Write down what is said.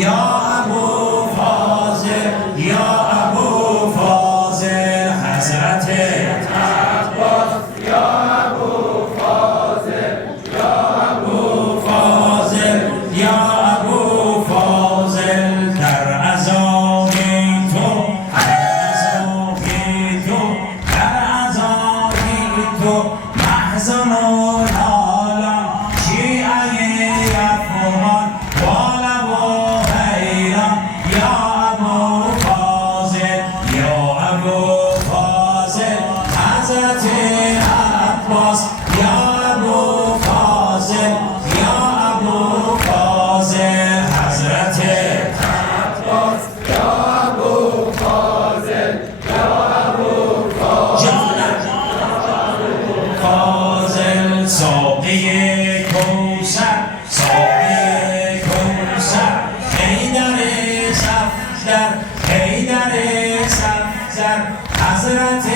یا ابو فاضل یا ابو فاضل حضرت عباس یا ابو فاضل یا ابو فاضل یا ابو فاضل در عذاب تو محزن و نالان شیعه افغان بالا و حیران یا ابو فاضل یا ابو فاضل حضرت عباس یا ابو فاضل یا ابو فاضل حضرت عباس یا ابو فاضل یا ابو فاضل ساقی کوثر ساقی کوثر حیدر صفدر حیدر صفدر حضرت